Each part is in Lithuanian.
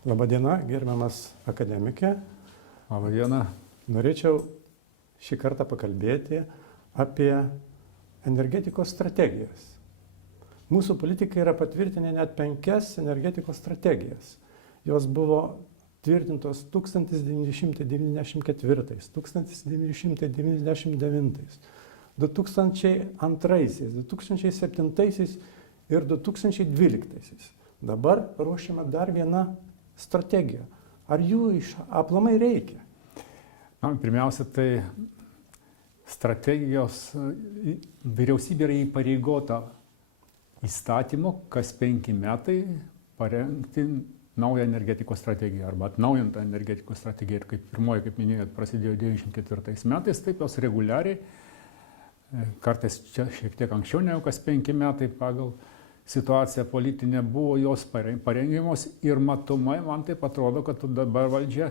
Labadiena, gerbiamas akademikė. Labadiena. Norėčiau šį kartą pakalbėti apie energetikos strategijas. Mūsų politikai yra patvirtinę net 5 energetikos strategijas. Jos buvo tvirtintos 1994, 1999, 2002, 2007 ir 2012. Dabar ruošiama dar viena strategija. Ar jų aplamai reikia? Pirmiausia, tai strategijos vyriausybė yra įpareigota įstatymu kas 5 metai parengti naują energetikos strategiją arba atnaujintą energetikos strategiją. Ir kaip pirmoji, kaip minėjot, prasidėjo 1994 metais, taip jos reguliariai, kartais čia šiek tiek anksčiau negu kas 5 metai pagal situacija politinė buvo jos parengimos ir matomai man taip atrodo, kad dabar valdžia,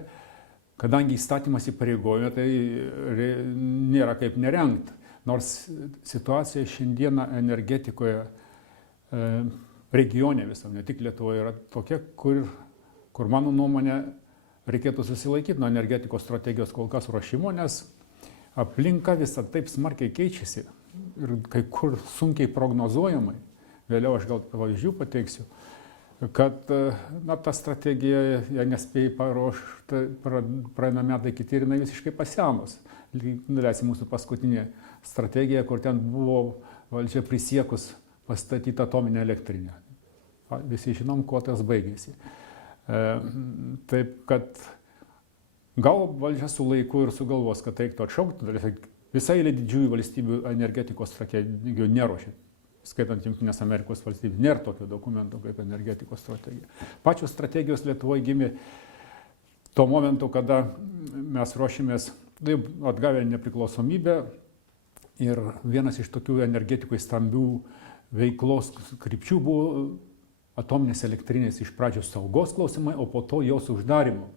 kadangi įstatymas įpareigoja, tai nėra kaip nerengti. Nors situacija šiandieną energetikoje regione visam, ne tik Lietuvoje, yra tokia, kur mano nuomonė reikėtų susilaikyti nuo energetikos strategijos kol kas ruošimo, nes aplinka visą taip smarkiai keičiasi ir kai kur sunkiai prognozuojamai. Vėliau aš gal pavyzdžių pateiksiu, kad ta strategija, ją nespėjai paruošti, praeina metai kiti ir jinai visiškai pasenus. Nuleisim mūsų paskutinė strategija, kur ten buvo valdžia prisiekus pastatyti atominę elektrinę. Visi žinom, kuo tas baigėsi. Taip, kad gal valdžia su laiku ir sugalvos, kad reiktų atšaukti, visai didžiųjų valstybių energetikos strategijų neruošia. Skaitant Jungtinės Amerikos valstybės, nėra tokio dokumento kaip energetikos strategija. Pačios strategijos Lietuvoje gimė tuo momentu, kada mes ruošėmės atgavę nepriklausomybę ir vienas iš tokių energetikoj stambių veiklos krypčių buvo atominės elektrinės iš pradžios saugos klausimai, o po to jos uždarimo.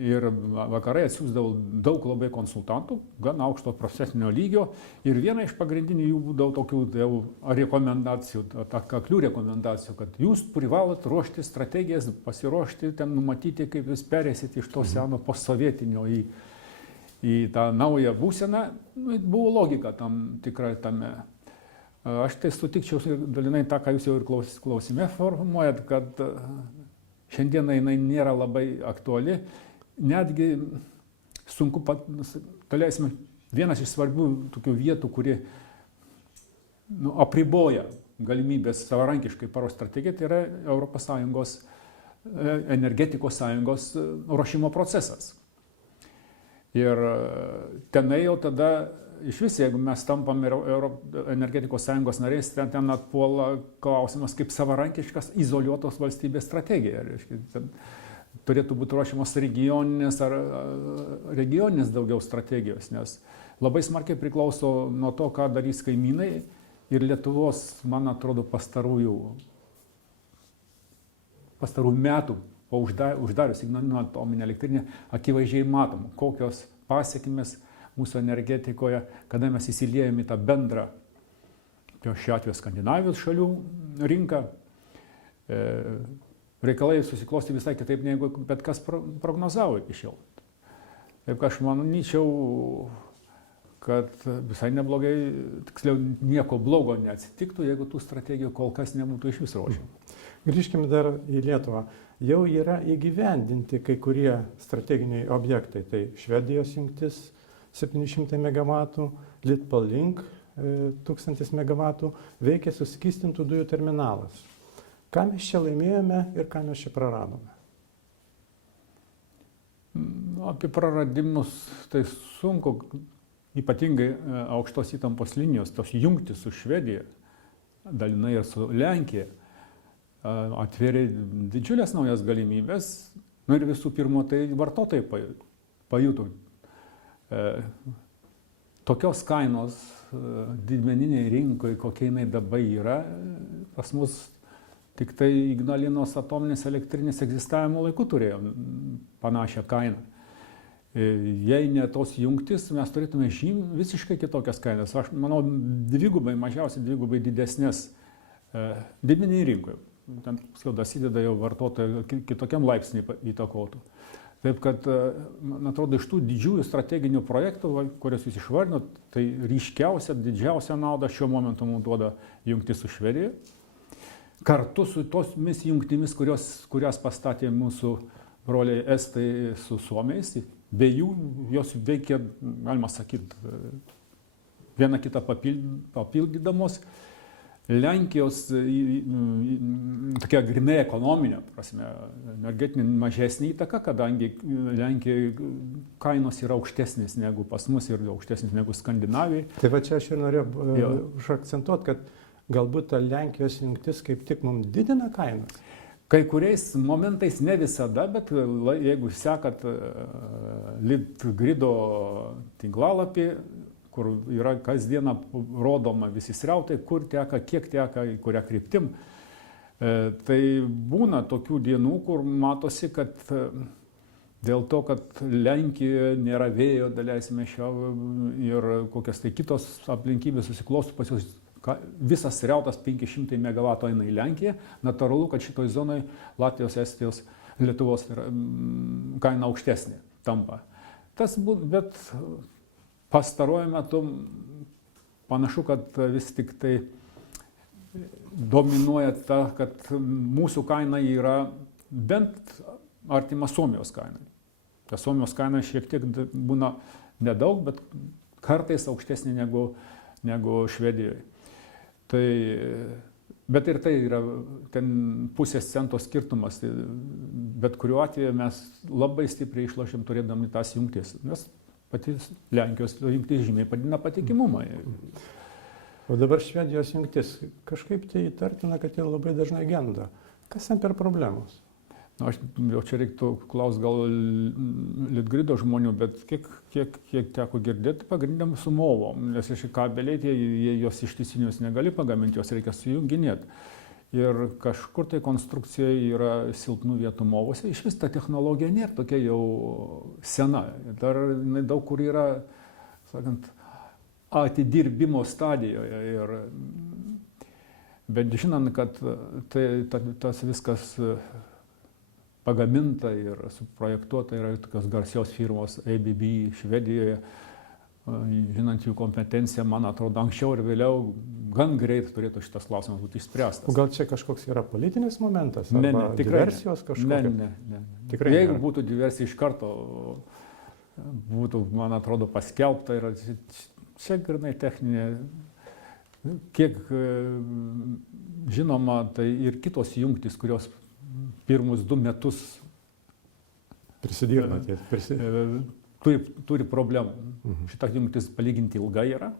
Ir vakarai atsiųsdavo daug labai konsultantų, gan aukšto profesinio lygio, ir viena iš pagrindinių jų būdavo tokių rekomendacijų, atkaklių rekomendacijų, kad jūs privalot ruošti strategijas, pasiruošti, ten numatyti, kaip jūs perėsit iš to seno postsovietinio į tą naują būseną. Buvo logika tam tikrai tame. Aš tai sutikčiau dalinai tą, ką jūs jau ir klausime formuojat, kad šiandieną jinai nėra labai aktuali. Netgi sunku, daleisime, vienas iš svarbių tokių vietų, kuri apriboja galimybės savarankiškai paruošti strategiją, tai yra ES energetikos sąjungos ruošimo procesas. Ir tenai jau tada, iš vis, jeigu mes tampam energetikos sąjungos nariais, ten atpuola klausimas kaip savarankiškas izoliuotos valstybės strategija. Turėtų būti ruošiamos regioninės ar regioninės daugiau strategijos, nes labai smarkiai priklauso nuo to, ką darys kaimynai, ir Lietuvos, man atrodo, pastarųjų metų po uždarius Ignalino atominę elektrinę akivaizdžiai matom, kokios pasekmės mūsų energetikoje, kada mes įsiliejame į tą bendrą, šiuo atveju Skandinavijos šalių rinką, reikalai susiklosti visai kitaip, negu bet kas prognozavo iki šiol. Taip, aš manyčiau, kad visai neblogai, tiksliau, nieko blogo neatsitiktų, jeigu tų strategijų kol kas nebūtų iš vis ruošiama. Grįžkime dar į Lietuvą. Jau yra įgyvendinti kai kurie strateginiai objektai. Tai Švedijos jungtis 700 MW, Litpolink 1000 MW, veikia suskystintų dujų terminalas. Ką mes čia laimėjome ir ką mes čia praradome? Apie praradimus tai sunku, ypatingai aukštos įtampos linijos, tos jungtis su Švedija, dalinai ir su Lenkija, atvėrė didžiulės naujas galimybės. Ir visų pirma, tai vartotojai pajuto. Tokios kainos didmeniniai rinkoje, kokia jinai dabar yra, pas mus tik tai Ignalinos atominės elektrinės egzistavimo laiku turėjo panašią kainą. Jei ne tos jungtis, mes turėtume visiškai kitokias kainas. Aš manau, mažiausiai dvigubai didesnės didmeniniai rinkoje. ten dasideda jau vartotojo kitokiam laipsniui įtakotų. Taip kad, man atrodo, iš tų didžiųjų strateginių projektų, kuriuos jūs išvardinot, tai ryškiausia, didžiausia nauda šiuo momentu mums duoda jungtis su Švedija. Kartu su tomis jungtimis, kurias pastatė mūsų broliai estai su suomiais, be jų jos veikia, galima sakyti, viena kitą papildydamos. Lenkijos tokia grinai ekonominė prasme, energetinė mažesnė įtaka, kadangi Lenkijoje kainos yra aukštesnės negu pas mus ir aukštesnės negu Skandinavijai. Tai va čia aš ir norėjau užakcentuoti, kad galbūt ta Lenkijos jungtis kaip tik mums didina kainas. Kai kuriais momentais ne visada, bet jeigu sekat Litgrido tinklalapį, kur yra kasdieną rodoma visi srautai, kur teka, kiek teka, į kurią kryptim. Tai būna tokių dienų, kur matosi, kad dėl to, kad Lenkijoje nėra vėjo, daleisime ir kokias tai kitos aplinkybės susiklostų pas jūs, visas srautas 500 MW eina į Lenkiją, natūralu, kad šitoj zonai Latvijos, Estijos, Lietuvos kaina aukštesnė tampa. Bet pastaruoju metu panašu, kad vis tik tai dominuoja ta, kad mūsų kaina yra bent artima Suomijos kainai. Ta Suomijos kaina šiek tiek būna nedaug, bet kartais aukštesnė negu Švedijoje. Bet ir tai yra ten pusės cento skirtumas. Bet kuriuo atveju mes labai stipriai išlošėm turėdami tas jungtis. Nes pati Lenkijos jungtis žymiai padina patikimumą. O dabar Švedijos jungtis kažkaip tai įtartina, kad jie labai dažnai genda. Kas ten per problemos? Aš jau čia reiktų klausti gal Litgrido žmonių, bet kiek teko girdėti, pagrindiniam su movom, nes iš kabeliai, jie jos ištisinius negali pagaminti, jos reikia sujunginėti. Ir kažkur tai konstrukcijoje yra silpnų vietų movose. Iš vis ta technologija nėra tokia jau sena. Dar daug kur yra, sakant, atidirbimo stadijoje. Bet žinant, kad tas viskas pagaminta ir suprojektuota yra tokios garsios firmos ABB Švedijoje, žinant jų kompetenciją, man atrodo, anksčiau ir vėliau gan greit turėtų šitas klausimas būti išspręstas. O gal čia kažkoks yra politinis momentas? Ne, tikrai diversijos kažkokia? Ne. Tikrai Jeigu nėra. būtų diversija iš karto, būtų, man atrodo, paskelbta ir čia grinai techninė. Kiek žinoma, tai ir kitos jungtis, kurios pirmus 2 metus Prisidirba. turi problemų. Šita jungtis palyginti ilga yra,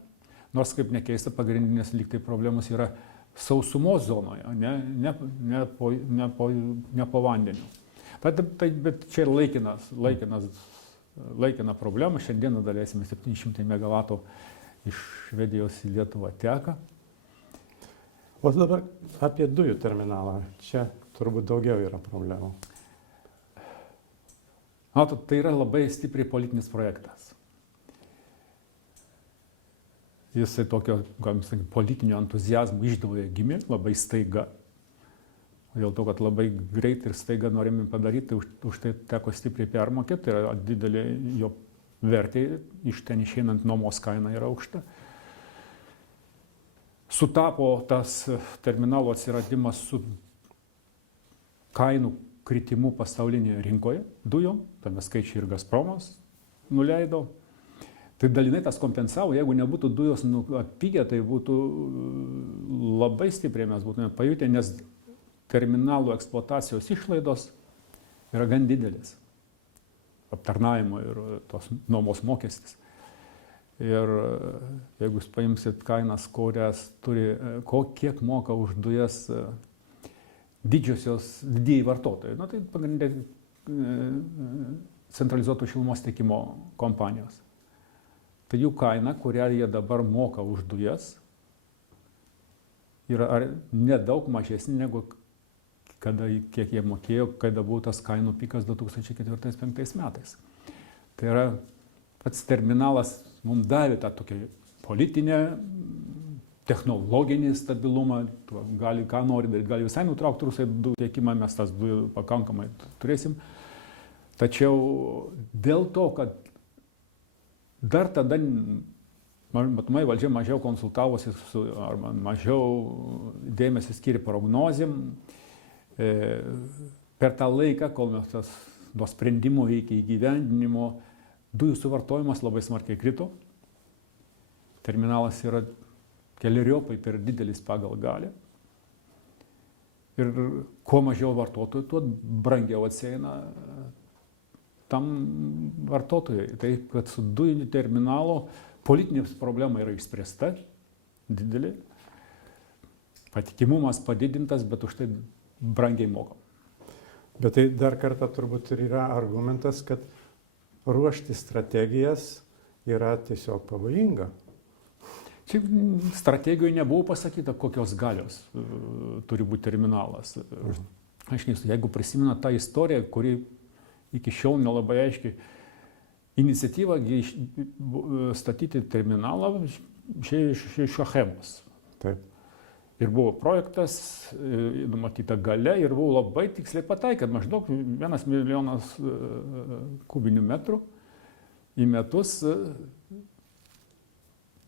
nors kaip nekeista, pagrindinės lygtai problemos yra sausumos zonoje, ne po vandeniu. Bet čia yra laikina problema. Šiandieną daleisime 700 MW iš Švedijos į Lietuvą teka. O dabar apie dujų terminalą. Čia turbūt daugiau yra problemų. Matot, tai yra labai stipriai politinis projektas. Jisai tokio, galim sakyti, politinio entuzijazmo išdavoje gimė, labai staiga. Dėl to, kad labai greit ir staiga norime padaryti, už tai teko stipriai permokėti, tai yra didelė jo vertė, iš ten išeinant nuomos kaina yra aukšta. Sutapo tas terminalo atsiradimas su kainų kritimu pasaulinėje rinkoje dujom, tame skaičiai ir Gazpromas nuleido. Tai dalinai tas kompensavo, jeigu nebūtų dujos atpigę, tai būtų labai stipriai mes būtume pajutę, nes terminalų eksploatacijos išlaidos yra gan didelis. Aptarnavimo ir tos nuomos mokestis. Ir jeigu jūs paimsit kainas, kurias turi, kiek moka už dujas didieji vartotojai, tai pagrindiniai centralizuotų šilumos tiekimo kompanijos. Tai jų kaina, kurią jie dabar moka už dujas, yra nedaug mažesnė negu kiek jie mokėjo, kada buvo tas kainų pikas 2004-2005 metais. Tai yra pats terminalas mums davė tą tokią politinę technologinį stabilumą, gali ką nori daryti, gali visai nutraukti Rusai dujų tiekimą, mes tas dujų pakankamai turėsim. Tačiau dėl to, kad dar tada, matomai, valdžia mažiau konsultavosi arba mažiau dėmesį skiria prognozėm, per tą laiką, kol mes nuo sprendimo iki įgyvendinimo, dujų suvartojimas labai smarkiai krito. Terminalas yra keleriopai per didelis pagal galę. Ir kuo mažiau vartotojų, tuo brangiau atsieina tam vartotojai. Tai, kad su dujiniu terminalu politinė problema yra išspręsta, didelė. Patikimumas padidintas, bet už tai brangiai mokam. Bet tai dar kartą turbūt ir yra argumentas, kad ruošti strategijas yra tiesiog pavojinga. Šiaip strategijoje nebuvo pasakyta, kokios galios turi būti terminalas. Aš nesu, jeigu prisimena tą istoriją, kuri iki šiol nelabai aiškiai, iniciatyva statyti terminalą iš Achemos. Taip. Ir buvo projektas, numatyta galia ir buvo labai tiksliai pataikyta, maždaug 1 milijonas kubinių metrų į metus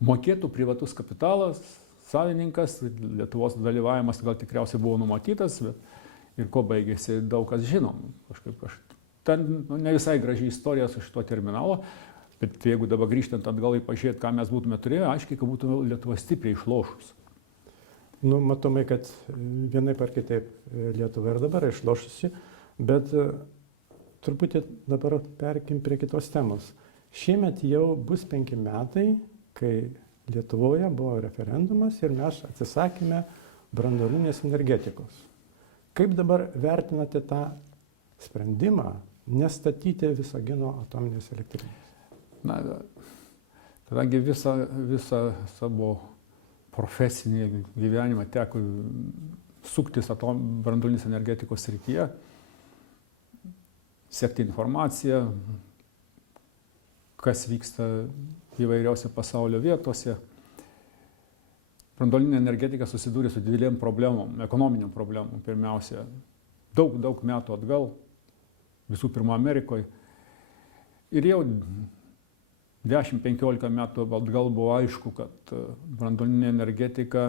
mokėtų privatus kapitalas, savininkas, Lietuvos dalyvavimas gal tikriausiai buvo numatytas, bet ir ko baigėsi daug kas žinom. Ten ne visai graži istorija su šito terminalo, bet jeigu dabar grįžtant atgal į pažiūrėti, ką mes būtume turėję, aiškiai, kad būtume Lietuva stipriai išlošus. Matomai, kad vienaip ar kitaip Lietuva ir dabar išlošusi, bet truputį dabar perkim prie kitos temos. Šiemet jau bus 5 metai, kai Lietuvoje buvo referendumas ir mes atsisakėme branduolinės energetikos. Kaip dabar vertinate tą sprendimą nestatyti Visagino atominės elektrinės? Na, kadangi visą savo profesinį gyvenimą teko suktis branduolinės energetikos srityje, sekti informaciją, kas vyksta įvairiausiose pasaulio vietose. Branduolinė energetika susidūrė su didelėm problemom, ekonominiam problemom pirmiausia. Daug metų atgal, visų pirma Amerikoje. Ir jau 10-15 metų atgal buvo aišku, kad branduolinė energetika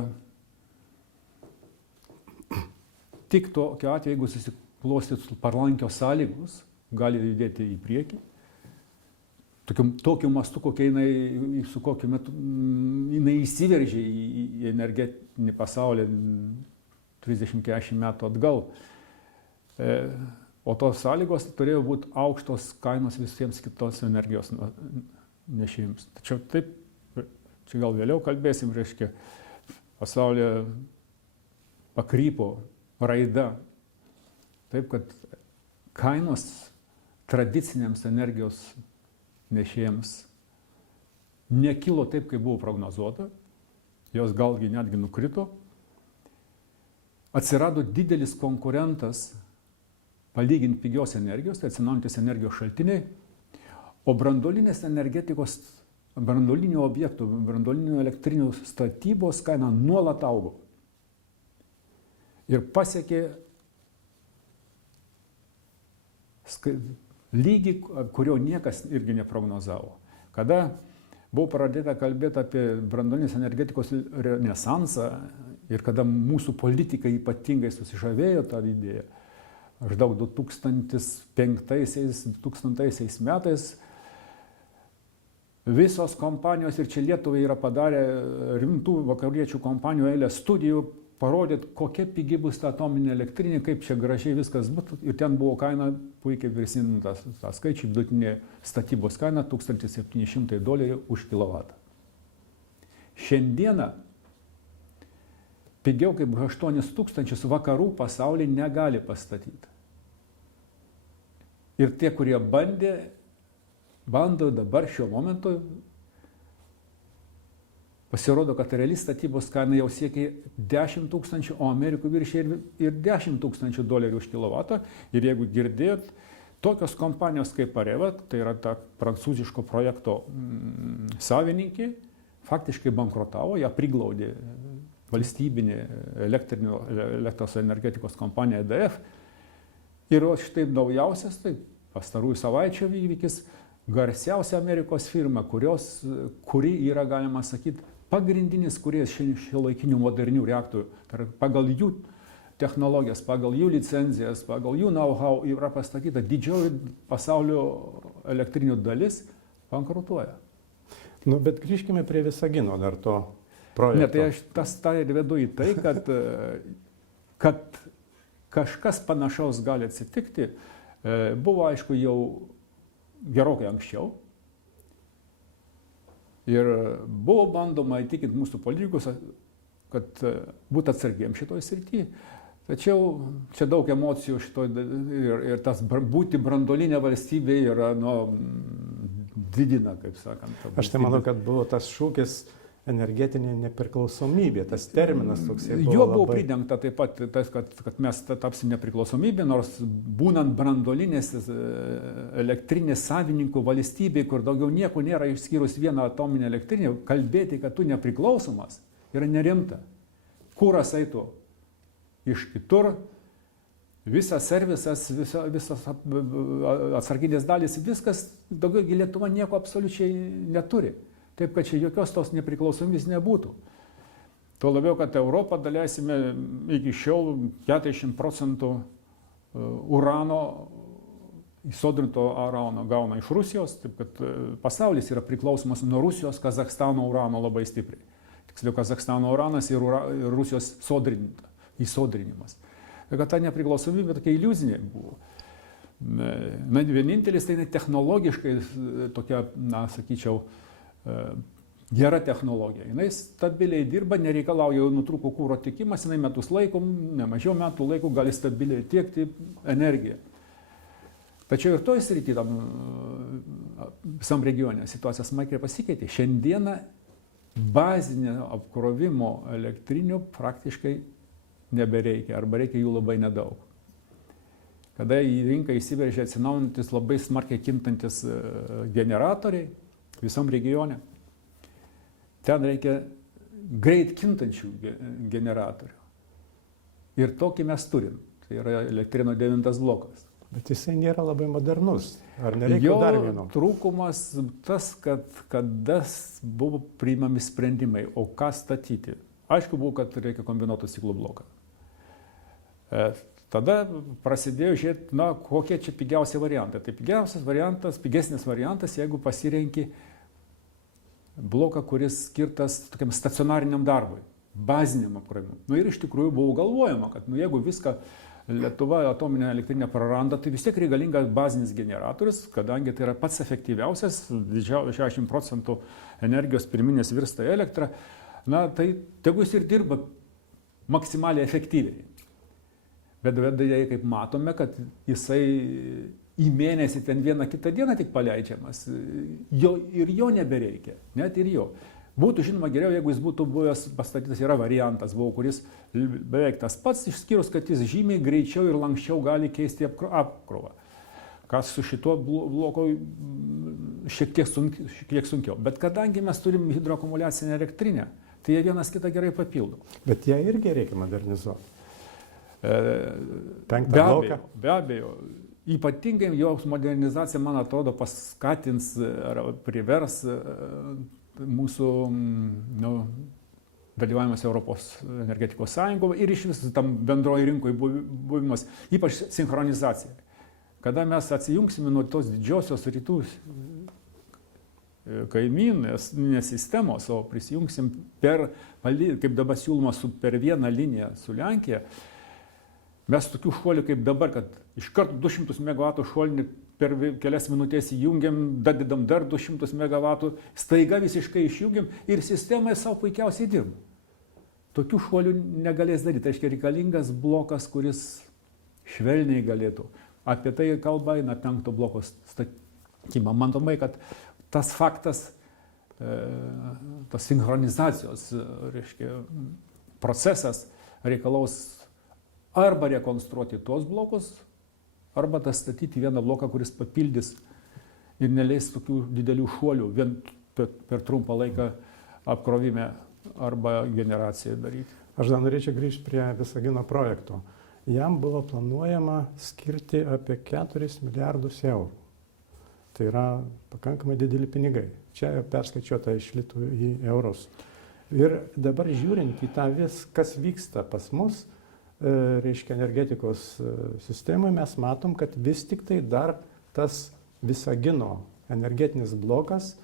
tik tokiu atveju, jeigu susiklostytų palankios sąlygos, gali judėti į priekį. Tokiu mastu, su kokiu metu jinai įsiveržė į energetinį pasaulį 30-40 metų atgal. O tos sąlygos turėjo būti aukštos kainos visiems kitos energijos nešėjams. Tačiau taip, čia gal vėliau kalbėsim, reiškia, pasaulyje pakrypo raida. Taip, kad kainos tradiciniams energijos nešėjams nekilo taip, kaip buvo prognozuota, jos galgi netgi nukrito. Atsirado didelis konkurentas palyginti pigios energijos, tai atsinaujinantys energijos šaltiniai, o branduolinės energetikos, branduolinių objektų, branduolinių elektrinių statybos kaina nuolat augo. Ir pasiekė lygį, kurio niekas irgi neprognozavo. Kada buvo pradėta kalbėti apie branduolinės energetikos renesansą ir kada mūsų politikai ypatingai susižavėjo tą idėją, maždaug 2005-2000 metais visos kompanijos, ir čia Lietuvai yra padarę rimtų vakariečių kompanijų eilę studijų, parodėt, kokia pigi bus ta atominė elektrinė, kaip čia gražiai viskas būtų. Ir ten buvo kaina, puikiai prisimintas tą skaičių, vidutinė statybos kaina $1700 už kilovatą. Šiandieną pigiau kaip 8000 vakarų pasaulyje negali pastatyti. Ir tie, kurie bando dabar šiuo momentu, pasirodo, kad reali statybos kaina jau siekia 10 000, o Amerikoje viršė ir $10 000 už kilovatą. Ir jeigu girdėt, tokios kompanijos kaip Areva, tai yra ta prancūziško projekto savininkė, faktiškai bankrotavo, ją priglaudė valstybinė elektros energetikos kompanija EDF. Ir štai naujausias, tai pastarųjų savaičių įvykis, garsiausia Amerikos firma, kuri yra, galima sakyti, pagrindinis kūrėjas šiuolaikinių modernių reaktorių. Tai pagal jų technologijas, pagal jų licenzijas, pagal jų know-how yra pastatyta didžioji pasaulio elektrinių dalis, bankrutuoja. Nu, bet grįžkime prie Visagino dar to projekto. Ne, tai aš tą vedu į tai, kad kažkas panašaus gali atsitikti, buvo aišku jau gerokai anksčiau. Ir buvo bandoma įtikinti mūsų politikus, kad būtų atsargiem šitoj srityje. Tačiau čia daug emocijų ir tas būti branduolinė valstybė yra, didina, kaip sakant. Aš tai manau, kad buvo tas šūkis energetinė nepriklausomybė, tas terminas toksai buvo. Jo buvo pridengta taip pat, kad mes tapsim nepriklausomybė, nors būnant branduolinės elektrinės savininkų valstybė, kur daugiau nieko nėra išskyrus vieną atominę elektrinę, kalbėti, kad tu nepriklausomas, yra nerimta. Kuras eitų iš kitur, visas servisas, visas atsarginės dalys, viskas, daugiau Lietuva nieko absoliučiai neturi. Taip, kad čia jokios tos nepriklausomybės nebūtų. Tuo labiau, kad Europą daleisime iki šiol 40% urano, įsodrinto urano gauna iš Rusijos, taip kad pasaulis yra priklausomas nuo Rusijos, Kazachstano urano labai stipriai. Tiksliau, Kazachstano uranas ir Rusijos įsodrinimas. Tai kad ta nepriklausomybė tokia iliuzinė buvo. Vienintelis tai technologiškai tokia, sakyčiau, gera technologija. Jis stabiliai dirba, nereikalauja nutrūko kūro tiekimas, jinai metus laiko, ne mažiau metų laiko gali stabiliai tiekti energiją. Tačiau ir toj srity, visam regione situacija smarkiai pasikeitė. Šiandieną bazinio apkrovimo elektrinių praktiškai nebereikia, arba reikia jų labai nedaug. Kada į rinką įsiveržia atsinaujinantis labai smarkiai kintantis generatoriai, visam regione. Ten reikia greit kintančių generatorių. Ir tokį mes turim. Tai yra elektrino 9 blokas. Bet jisai nėra labai modernus. Ar nereikia dar vieno? Jo trūkumas tas, kada buvo priimami sprendimai, o ką statyti. Aišku buvo, kad reikia kombinuoto ciklo bloką. Tada prasidėjo žiūrėti, kokie čia pigiausi variantai. Tai pigesnis variantas, jeigu pasirenki bloką, kuris skirtas tokiam stacionariniam darbui, baziniam apkrovimui. Ir iš tikrųjų buvo galvojama, kad jeigu viską Lietuva atominė elektrinė praranda, tai vis tiek reikalingas bazinis generatorius, kadangi tai yra pats efektyviausias, 60% energijos pirminės virsta elektra, tai tegu jis ir dirba maksimaliai efektyviai. Bet dėja, kaip matome, kad jisai į mėnesį ten vieną kitą dieną tik paleidžiamas. Ir jo nebereikia, net ir jo. Būtų žinoma geriau, jeigu jis būtų buvęs pastatytas, yra variantas, kuris beveik tas pats, išskyrus, kad jis žymiai greičiau ir lankščiau gali keisti apkrovą. Kas su šituo bloku šiek tiek sunkiau. Bet kadangi mes turim hidroakumuliacinę elektrinę, tai jie vienas kitą gerai papildo. Bet ją irgi reikia modernizuoti. Be abejo. Ypatingai jos modernizacija, man atrodo, paskatins ar privers mūsų dalyvavimas Europos energetikos sąjungoje ir iš vis tam bendroji rinkoje buvimas, ypač sinchronizacija. Kada mes atsijungsime nuo tos didžiosios rytų kaimynės sistemos, o prisijungsim kaip dabar siūloma, per vieną liniją su Lenkija, mes tokių šuolių kaip dabar, kad iš karto 200 MW šuolinį per kelias minutės įjungiam, dadedam dar 200 MW, staiga visiškai išjungiam ir sistemai savo puikiausiai dirba. Tokių šuolių negalės daryti. Tai reiškia reikalingas blokas, kuris švelniai galėtų. Apie tai kalba eina 5 bloko statymą. Matomai, kad tas faktas, tas sinchronizacijos procesas reikalaus arba rekonstruoti tuos blokus, arba statyti vieną bloką, kuris papildys ir neleis tokių didelių šuolių vien per trumpą laiką apkrovime arba generaciją daryti. Aš dar norėčiau grįžti prie Visagino projekto. Jam buvo planuojama skirti apie 4 milijardus eurų. Tai yra pakankamai dideli pinigai. Čia perskaičiuota iš litų į eurus. Ir dabar žiūrint į tą kas vyksta pas mus, reiškia energetikos sistemoje, mes matom, kad vis tik tai dar tas Visagino energetinis blokas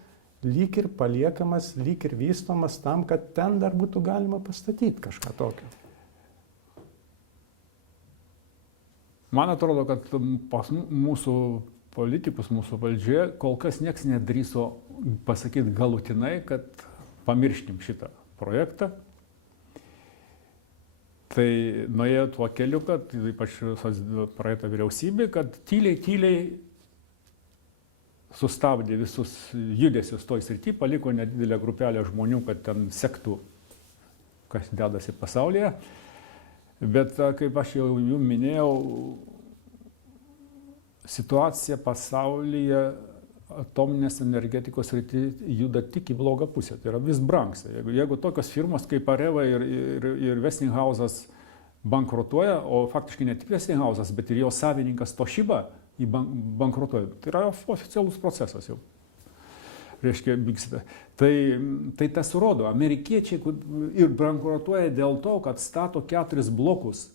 lyg ir paliekamas, lyg ir vystomas tam, kad ten dar būtų galima pastatyti kažką tokio. Man atrodo, kad pas mūsų politikus, mūsų valdžioje kol kas nieks nedrįso pasakyti galutinai, kad pamirškim šitą projektą. Tai nuėjo tuo keliu, kad ypač praeitą vyriausybė, kad tyliai sustabdė visus judesius toj srity, paliko nedidelę grupelę žmonių, kad ten sektų, kas dedasi pasaulyje. Bet, kaip aš jau jums minėjau, situacija pasaulyje atominės energetikos srity juda tik į blogą pusę. Tai yra vis brangsta. Jeigu tokios firmos kaip Areva ir Westinghouse bankrutuoja, o faktiškai ne tik Westinghouse, bet ir jo savininkas Toshiba bankrutuoja. Tai yra oficialus procesas jau. Reiškia, vyksta. Tai tas rodo. Amerikiečiai ir bankrutuoja dėl to, kad stato 4 blokus.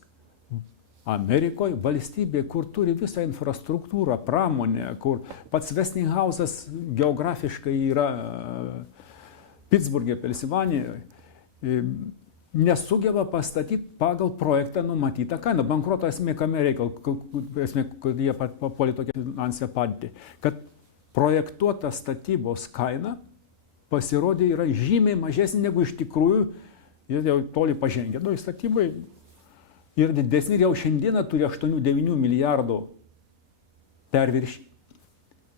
Amerikoje valstybė, kur turi visą infrastruktūrą, pramonę, kur pats Westinghouse'as geografiškai yra Pittsburghe, Pensilvanijoje, nesugeba pastatyti pagal projektą numatytą kainą. Bankroto esmė kame reikal, esmė, kad jie papuolė tokią finansinę padėtį, kad projektuota statybos kaina pasirodė yra žymiai mažesnė negu iš tikrųjų, jie jau toli pažengė. Nu, statybai ir didesnį jau šiandieną turi 8-9 milijardų perviršį.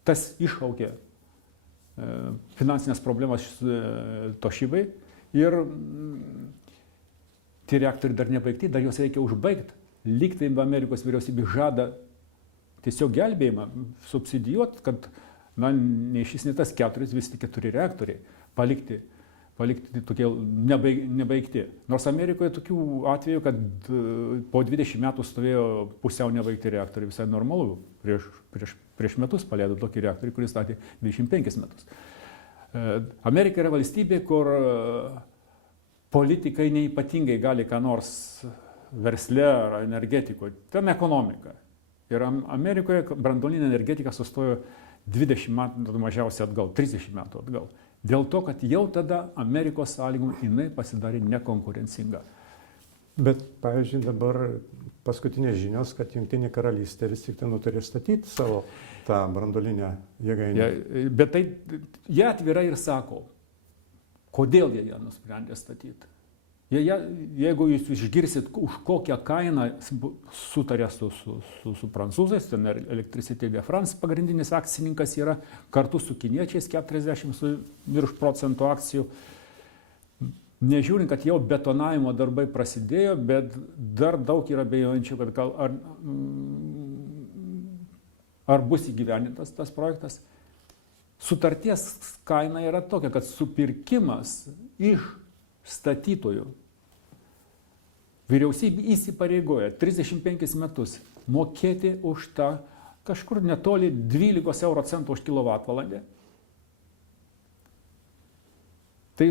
Tas iššaukė finansinės problemas Toshibai ir tie reaktoriai dar nebaigti, dar juos reikia užbaigti. Lyg tai Amerikos vyriausybė žada tiesiog gelbėjimą subsidijuoti, kad nei šis, nei tas 4, vis tik 4 reaktoriai palikti tokie nebaigti. Nors Amerikoje tokių atvejų, kad po 20 metų stovėjo pusiau nebaigti reaktoriai, visai normalu. Prieš metus paleido tokį reaktorių, kuris statė 25 metus. Amerika yra valstybė, kur politikai neypatingai gali ką nors versle ar energetikoje. Ten ekonomika. Ir Amerikoje branduolinė energetika sustojo 20 metų mažiausiai atgal, 30 metų atgal. Dėl to, kad jau tada Amerikos sąlygom jinai pasidarė nekonkurencinga. Bet, pavyzdžiui, dabar paskutinės žinios, kad Jungtinė karalystė vis tik tai nutarė statyti savo tą branduolinę jėgainę. Bet tai jie atvirai ir sako, kodėl jie nusprendė statyti. Jeigu jūs išgirsit, už kokią kainą sutarė su prancūzais, ten Electricité de France pagrindinis akcininkas yra, kartu su kiniečiais 40% akcijų. Nežiūrint, kad jau betonavimo darbai prasidėjo, bet dar daug yra abejojančių, kad ar bus įgyvendintas tas projektas. Sutarties kaina yra tokia, kad supirkimas iš statytojų vyriausybė įsipareigoja 35 metus mokėti už tą kažkur netoli 12 euro centų už kilovatvalandę. Tai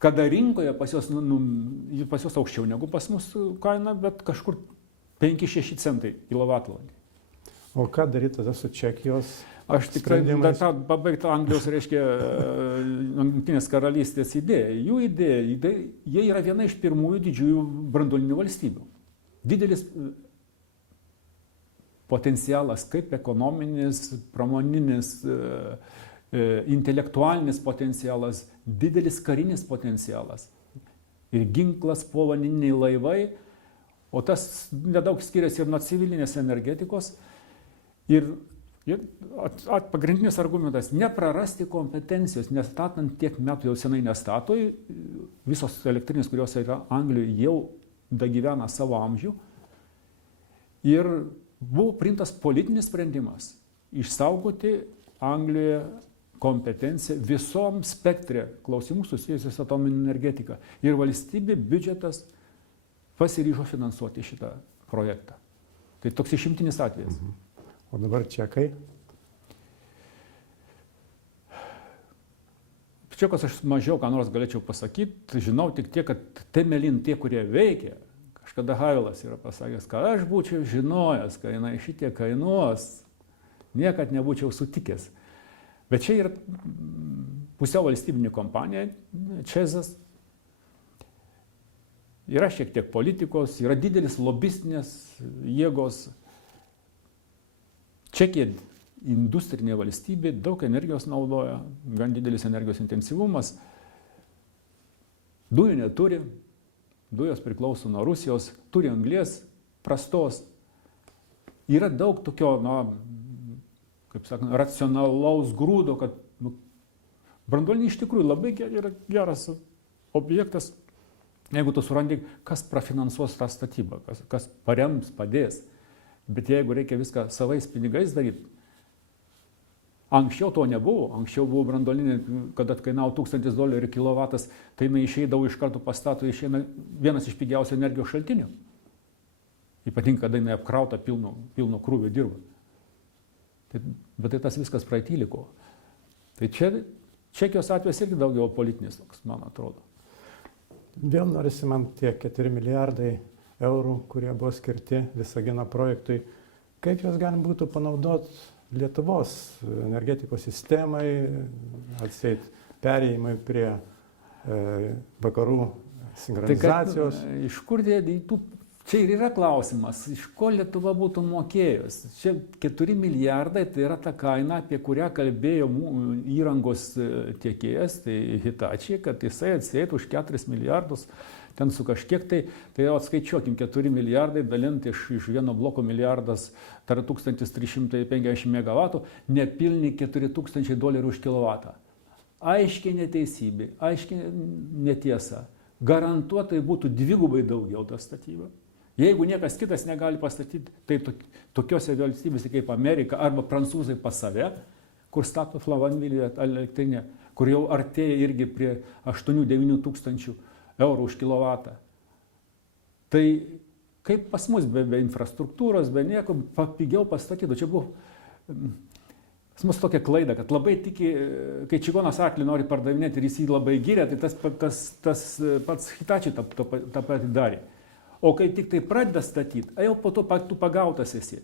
kada rinkoje pas juos aukščiau negu pas mus kaina, bet kažkur 5-6 centai kilovatvalandė. O ką daryti tada su Čekijos? Aš tikrai pabaigta Anglijos, reiškia, Jungtinės karalystės idėja. Jų idėja, jie yra viena iš pirmųjų didžiųjų branduolinių valstybių. Didelis potencialas, kaip ekonominis, pramoninis, intelektualinis potencialas, didelis karinis potencialas. Ir ginklas, povandeniniai laivai, o tas nedaug skiriasi ir nuo civilinės energetikos. Ir pagrindinis argumentas - neprarasti kompetencijos, nestatant tiek metų, jau senai nestato, visos elektrinės, kurios yra Anglijoje, jau dagyvena savo amžių. Ir buvo priimtas politinis sprendimas išsaugoti Anglijoje kompetencija visom spektre klausimų susijusių su atominė energetika. Ir valstybė, biudžetas pasiryžo finansuoti šitą projektą. Tai toks išimtinis atvejas. O dabar čekai? Čekos aš mažiau ką nors galėčiau pasakyti, žinau tik tiek, kad Temelin tie, kurie veikia, kažkada Havelas yra pasakęs, kad aš būčiau žinojęs, kad jinai šitie kainuos, niekad nebūčiau sutikęs. Bet čia yra pusiau valstybinė kompanija, ČEZas, yra šiek tiek politikos, yra didelis lobistinės jėgos. Čekija industrinė valstybė, daug energijos naudoja, gan didelis energijos intensyvumas. Dujų neturi, dujos priklauso nuo Rusijos, turi anglies prastos. Yra daug tokio, kaip sakant, racionalaus grūdo, kad branduolinė iš tikrųjų labai yra geras objektas, jeigu tu surandi, kas prafinansuos tą statybą, kas parems, padės. Bet jeigu reikia viską savais pinigais daryti, anksčiau to nebuvo, anksčiau buvo branduolinė, kada kainavo $1000 kilovatas, tai jinai išeidavo iš karto pastato, išeina vienas iš pigiausių energijos šaltinių. Ypatingai, kada jinai apkrauta pilno krūvio dirba. Bet tai tas viskas praeity liko. Tai čia Čekijos atvejas irgi daugiau politinis toks, man atrodo. Vėl norisi man tie 4 milijardai eurų, kurie buvo skirti Visagino projektui. Kaip juos galima būtų panaudoti Lietuvos energetikos sistemai, atseit perėjimai prie vakarų sinchronizacijos? Tai iš kur čia ir yra klausimas, iš ko Lietuva būtų mokėjus. Čia 4 milijardai, tai yra ta kaina, apie kurią kalbėjo įrangos tiekėjas, tai Hitachi, kad jisai atsėtų už 4 milijardus, ten su kažkiek tai atskaičiuokim, 4 milijardai dalinti iš vieno bloko milijardas, tai yra 1350 megavatų, nepilni $4000 už kilovatą. Aiškiai neteisybė, aiškiai netiesa. Garantuotai būtų dvigubai daugiau ta statyba. Jeigu niekas kitas negali pastatyti, tai tokiose valstybėse kaip Amerika arba prancūzai pas save, kur stato Flamanville elektrinę, kur jau artėja irgi prie 8-9 tūkstančių eurų už kilovatą. Tai kaip pas mus be infrastruktūros, be nieko, pigiau pastatytų. Čia buvo pas mus tokia klaida, kad labai tiki, kai čigonas arklį nori pardavinėti ir jis jį labai gyrė, tai tas pats Hitachi tą patį darė. O kai tik tai pradeda statyti, jau po to tu pagautas esi.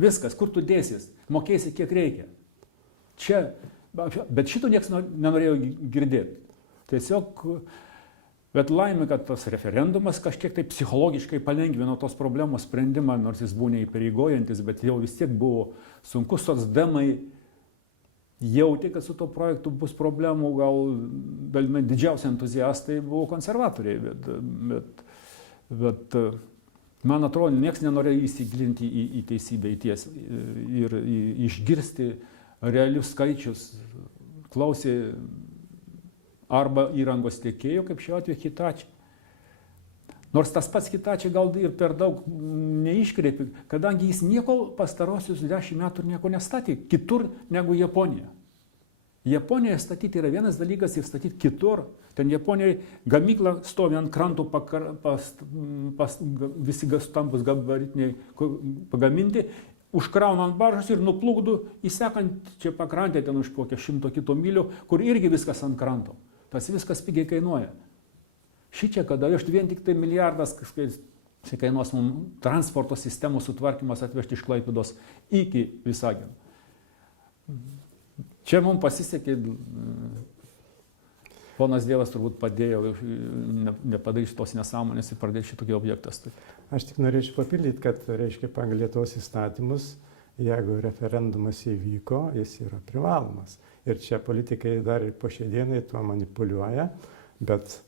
Viskas, kur tu dėsis, mokėsi kiek reikia. Čia, bet šito niekas nenorėjo girdėti. Tiesiog, bet laimė, kad tas referendumas kažkiek tai psichologiškai palengvino tos problemos sprendimą, nors jis buvo neįpareigojantis, bet jau vis tiek buvo sunku. Socdemai jautė, kad su to projektu bus problemų, gal dalinai didžiausi entuziastai buvo konservatoriai, bet man atrodo, niekas nenorėjo įsigilinti į teisybę, į tiesą ir išgirsti realius skaičius, klausė arba įrangos tiekėjo, kaip šiuo atveju Hitachi. Nors tas pats Hitachi gal ir per daug neiškreipė, kadangi jis nieko pastarosius 10 metų nieko nestatė kitur negu Japonija. Japonijoje statyti yra vienas dalykas ir statyti kitur. Ten Japonijoje gamykla stovi ant krantų, visi stambus gabaritiniai pagaminti, užkrauna ant baržos ir nuplukdo į sekančią pakrantę ten už kokią 100 km mylių, kur irgi viskas ant kranto. Tas viskas pigiai kainuoja. Šičia, kada aš vien tik tai milijardas kainuos mums transporto sistemų sutvarkymas atvežti iš Klaipėdos iki Visagino. Čia mums pasisekė, ponas Dievas turbūt padėjo nepadaryti tos nesąmonės ir pradėti šitokį objektą. Aš tik norėčiau papildyti, kad, reiškia, pagal Lietuvos įstatymus, jeigu referendumas įvyko, jis yra privalomas. Ir čia politikai dar ir po šiai dienai tuo manipuliuoja, bet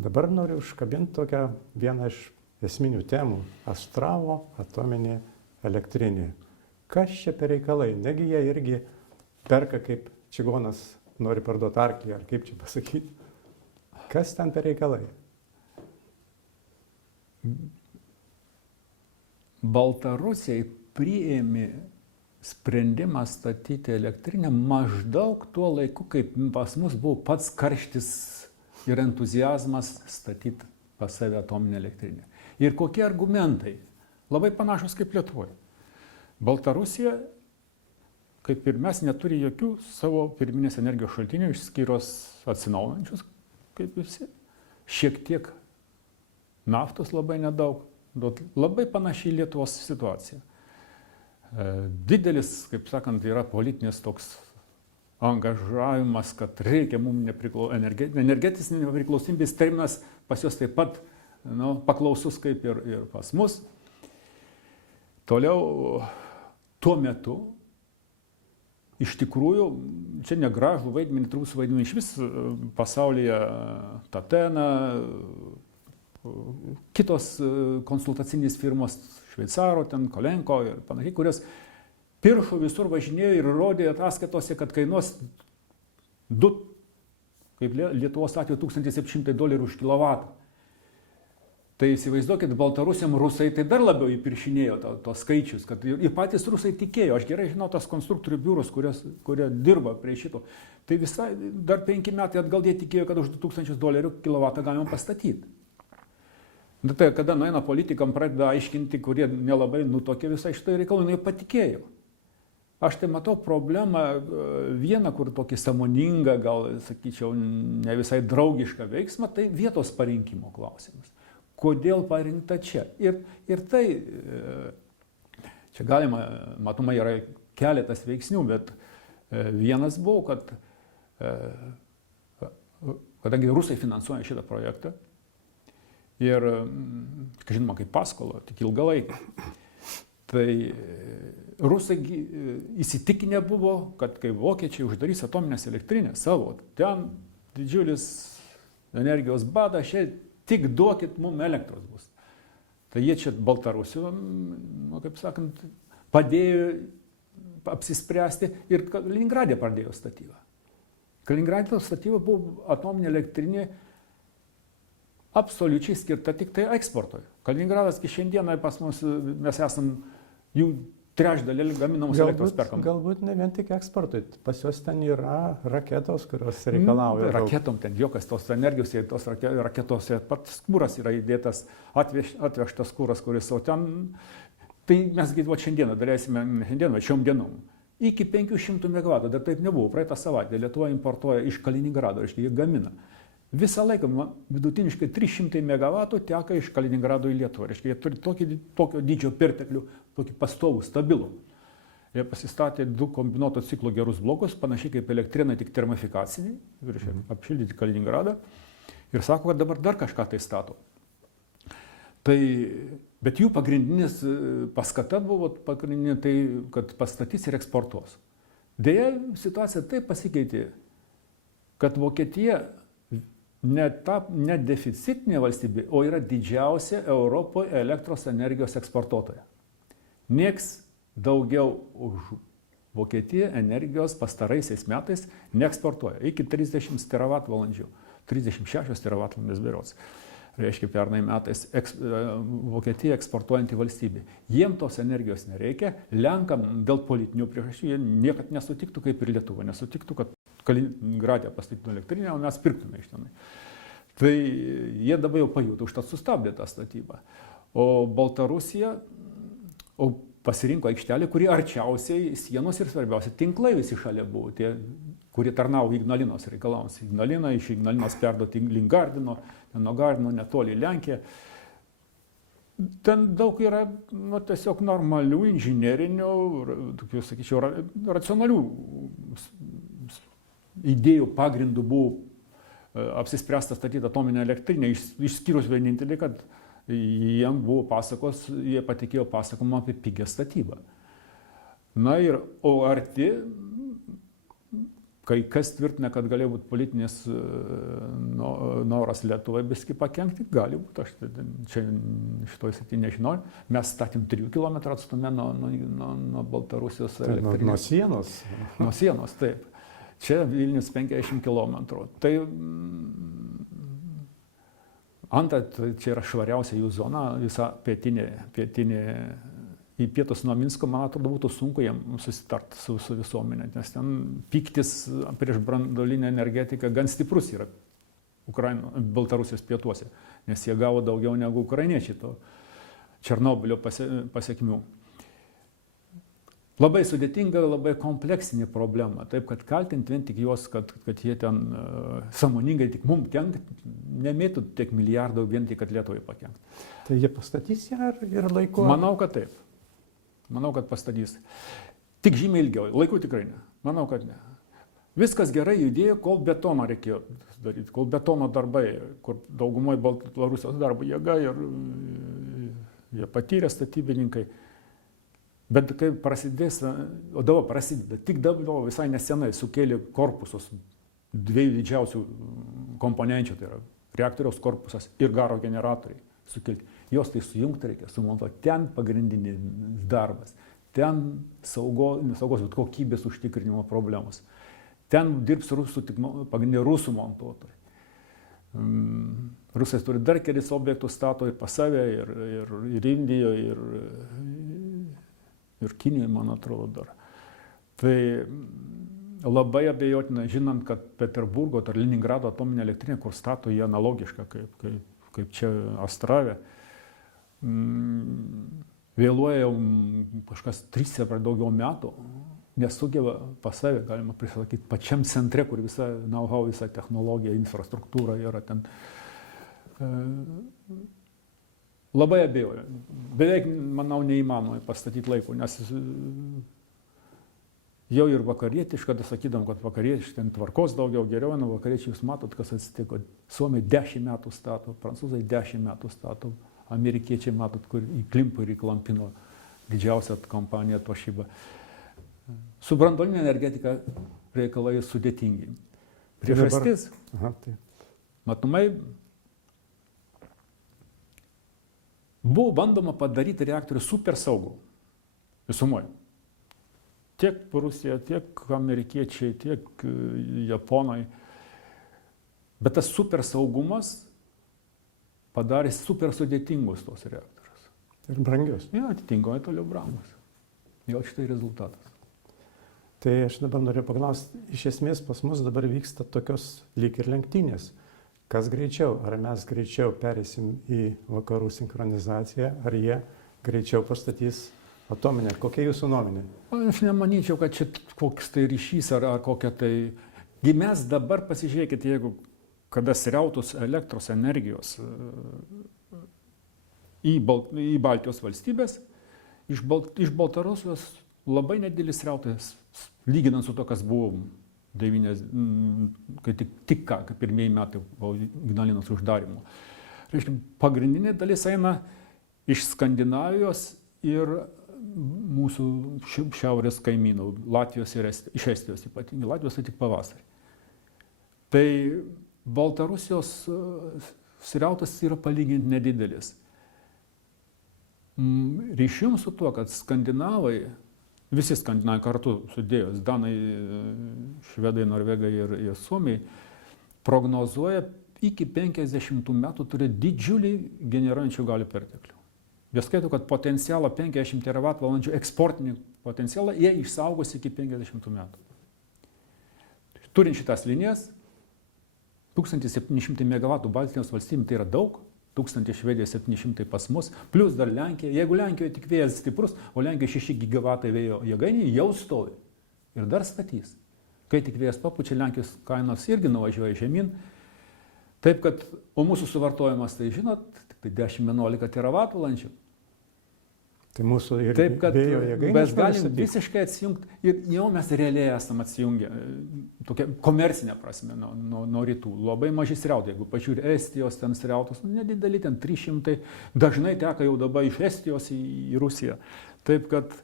dabar noriu užkabinti tokią vieną iš esminių temų – Astravo atominė elektrinė. Kas čia per reikalai? Negi jie irgi perka, kaip čigonas nori parduoti arklį, ar kaip čia pasakyti. Kas ten per reikalai? Baltarusiai priėmė sprendimas statyti elektrinę maždaug tuo laiku, kaip pas mus buvo pats karštis ir entuziazmas statyti pas save atominę elektrinę. Ir kokie argumentai? Labai panašus kaip Lietuvoje. Baltarusija, kaip ir mes, neturi jokių savo pirminės energijos šaltinių, išskyrus atsinaujinančius, kaip visi. Šiek tiek naftos, labai nedaug. Labai panašiai Lietuvos situacija. Didelis, kaip sakant, yra politinis toks angažavimas, kad reikia mums energetinės nepriklausomybės terminas pas juos taip pat paklausus kaip ir pas mus. Toliau, tuo metu, iš tikrųjų, čia negražų vaidmenį, turbūt vaidmenį iš vis pasaulyje Tatena, kitos konsultacinės firmos, Šveicaro, ten Kolenko ir panašiai, kurios piršų visur važinėjo ir rodė ataskaitose, kad kainuos kaip Lietuvos atveju, $1700 už kilovatą. Tai įsivaizduokit, Baltarusiam rusai tai dar labiau įpiršinėjo tos skaičius, kad ir patys rusai tikėjo. Aš gerai žinau tas konstruktorių biurus, kurie dirba prie šito. Tai visai dar 5 metai atgal jie tikėjo, kad už $2000 kilovatą galima pastatyti. Tai kada nueina politikam, pradeda aiškinti, kurie nelabai nutokė visai šitą reikalą, jie patikėjo. Aš tai matau problemą vieną, kur tokį sąmoningą, gal sakyčiau, ne visai draugišką veiksmą, tai vietos parinkimo klausimas. Kodėl parinkta čia? Ir tai, čia galima, matomai yra keletas veiksnių, bet vienas buvo, kad kadangi rusai finansuoja šitą projektą ir, žinoma, kaip paskolą, tik ilgalaikį, tai rusai įsitikinę buvo, kad kai vokiečiai uždarys atominės elektrinės savo, ten didžiulis energijos badas, čia tik duokit mums elektros bus. Tai jie čia Baltarusių, kaip sakant, padėjo apsispręsti ir Kaliningradė pradėjo statybą. Kaliningrado statyba buvo atominė elektrinė absoliučiai skirta tik tai eksportui. Kaliningradas šiandieną pas mus, mes esam jų trečdalį gaminamos elektros perkam. Galbūt ne vien tik eksportui, pas juos ten yra raketos, kurios reikalauja. Raketom ten jokas tos energijos, tos raketose pats kūras yra įdėtas, atvežtas kūras, kuris, o ten, tai mes gyvo šiandieną darėsime, šiom dienom. Iki 500 MW, dar taip nebuvo, praeitą savaitę Lietuva importuoja iš Kaliningrado, reiškia, jie gamina. Visą laiką vidutiniškai 300 MW teka iš Kaliningrado į Lietuvą. Reiškia, jie turi tokio dydžio perteklių, tokį pastovų, stabilų. Jie pasistatė 2 kombinuoto ciklo gerus blokus, panašiai kaip elektrėnai, tik termofikaciniai, apšildyti Kaliningradą. Ir sako, kad dabar dar kažką tai stato. Tai, bet jų pagrindinis paskata buvo, tai, kad pastatys ir eksportuos. Deja, situacija taip pasikeitė, kad Vokietija ne deficitinė valstybė, o yra didžiausia Europoje elektros energijos eksportuotoja. Nieks daugiau už Vokietiją energijos pastaraisiais metais neeksportuoja. Iki 30 teravatvalandžių, 36 teravatvalandės berods. Reiškia, pernai metais Vokietija eksportuojanti valstybė. Jiem tos energijos nereikia, Lenkam dėl politinių priežasčių jie niekad nesutiktų, kaip ir Lietuva, nesutiktų, kad Kaliningrade pastatytų elektrinę, o mes pirktume iš tenai. Tai jie dabar jau pajuto, užtat sustabdė tą statybą. O Baltarusija pasirinko aikštelę, kuri arčiausiai sienos ir svarbiausia tinklai visi šalia buvo, tie, kurie tarnavo Ignalinos reikalams. Ignalina, iš Ignalinos perduoti link Gardino, nuo Gardino netoli Lenkiją. Ten daug yra tiesiog normalių, inžinerinių, tokių, sakyčiau, racionalių idėjų pagrindų buvo apsispręsta statyti atominę elektrinę, išskyrus vienintelį, kad jiem buvo pasakos, jie patikėjo pasakomą apie pigią statybą. Na ir, o arti, kai kas tvirtina, kad galėjo būti politinis noras Lietuvai biskį pakenkti, gali būti, aš čia šitoj srity nežinau, mes statėm 3 km atstume nuo Baltarusijos elektrinės. Nuo sienos? Nuo sienos, taip. Čia Vilnius 50 km. Tai antra, čia yra švariausia jų zona, visa pietinė į pietus nuo Minsko, man atrodo, būtų sunku jam susitarti su visuomenė, nes ten pyktis prieš branduolinę energetiką gan stiprus yra Baltarusijos pietuose, nes jie gavo daugiau negu ukrainiečiai to Černobylio pasiekmių. Labai sudėtinga, labai kompleksinė problema, taip kad kaltinti vien tik juos, kad jie ten sąmoningai tik mums kenkt, nemėtų tiek milijardų vien tik, kad Lietuvai pakenkt. Tai jie pastatys ją ir laiku? Manau, kad taip. Manau, kad pastatys. Tik žymiai ilgiau. Laiku tikrai ne. Manau, kad ne. Viskas gerai judėjo, kol betono reikėjo daryti, kol betono darbai, kur daugumoje Baltarusijos darbo jėga ir jie patyrė statybininkai. Bet kai prasidės, o dabar prasideda, tik dabar visai nesenai sukėlė korpusus dviejų didžiausių komponenčių, tai yra reaktoriaus korpusas ir garo generatoriai sukelti. Jos tai sujungti reikia, sumontuoti. Ten pagrindinis darbas, ten saugos kokybės užtikrinimo problemos. Ten dirbs pagrindiniai rusų montuotojai. Rusai turi dar kelis objektus stato ir pas save, ir Indijoje, ir Kinijoje, man atrodo, dar. Tai labai abejotina, žinant, kad Peterburgo ar Leningrado atominė elektrinė, kur stato jie analogišką, kaip čia Astrave, vėluoja jau kažkas 3 ar daugiau metų, nesugeba pas save, galima prisakyti, pačiam centre, kur visa know-how, visa technologija, infrastruktūra yra ten. Labai abejoju. Beveik, manau, neįmanoma pastatyti laiku, nes jau ir vakarietiškai, kada sakydam, kad vakarietiškai ten tvarkos daugiau, geriau, nuo vakariečiai jūs matot, kas atsitiko. Suomiai 10 metų stato, prancūzai 10 metų stato, amerikiečiai matot, kur įklimpo ir įklampino didžiausią kompaniją Toshiba. Su branduoline energetika reikalai sudėtingi. Priežastis, matomai, buvo bandoma padaryti reaktorių super saugų visumoje. Tiek Rusija, tiek amerikiečiai, tiek japonai. Bet tas super saugumas padarė super sudėtingus tos reaktorius. Ir brangius. Ja, atitinkamai toliau brangus. Jau šitai rezultatas. Tai aš dabar noriu paklausti, iš esmės pas mus dabar vyksta tokios lyg ir lenktynės. Kas greičiau? Ar mes greičiau perėsim į vakarų sinchronizaciją, ar jie greičiau pastatys atominę? Kokia jūsų nuomonė? Aš nemanyčiau, kad čia koks tai ryšys ar kokia tai... Mes dabar pasižiūrėkite, jeigu kada srautus elektros energijos į Baltijos valstybės, iš Baltarusijos labai nedidelis srautas, lyginant su to, kas buvo kai tik ką, kaip pirmieji metai po Ignalinos uždarimo. Reiškia, pagrindinė dalis eina iš Skandinavijos ir mūsų šiaurės kaimynų, Latvijos ir iš Estijos ypatingai. Latvijos tai tik pavasarį. Tai Baltarusijos srautas yra palyginti nedidelis. Ryšium su tuo, kad skandinavai, visi skandinavai kartu sudėjus, danai, švedai, norvegai ir suomiai, prognozuoja iki 50 metų turi didžiulį generuojančių galių perteklių. Jie skaito, kad potencialą 50 TWh eksportinį potencialą jie išsaugos iki 50 metų. Turint šitas linijas, 1700 MW Baltijos valstybėm tai yra daug, 1000 Švedijos 700 pas mus, plus dar Lenkija. Jeigu Lenkijoje tik vėjas stiprus, o Lenkijoje 6 GW vėjo jėgainiai jau stovi ir dar statys. Kai tik vėjas papučia, Lenkijos kainos irgi nuvažiuoja žemyn. Taip kad, o mūsų suvartojimas, tai žinot, tik tai 10-11 TWh. Tai mūsų ir taip, kad vėjo jėgainės. Mes galim visiškai atsijungti ir jau mes realiai esame atsijungę, tokia komercinė prasme nuo rytų. Labai maži srautai, jeigu pažiūrė Estijos ten srautus, nedideli ten 300, dažnai teka jau dabar iš Estijos į Rusiją. Taip kad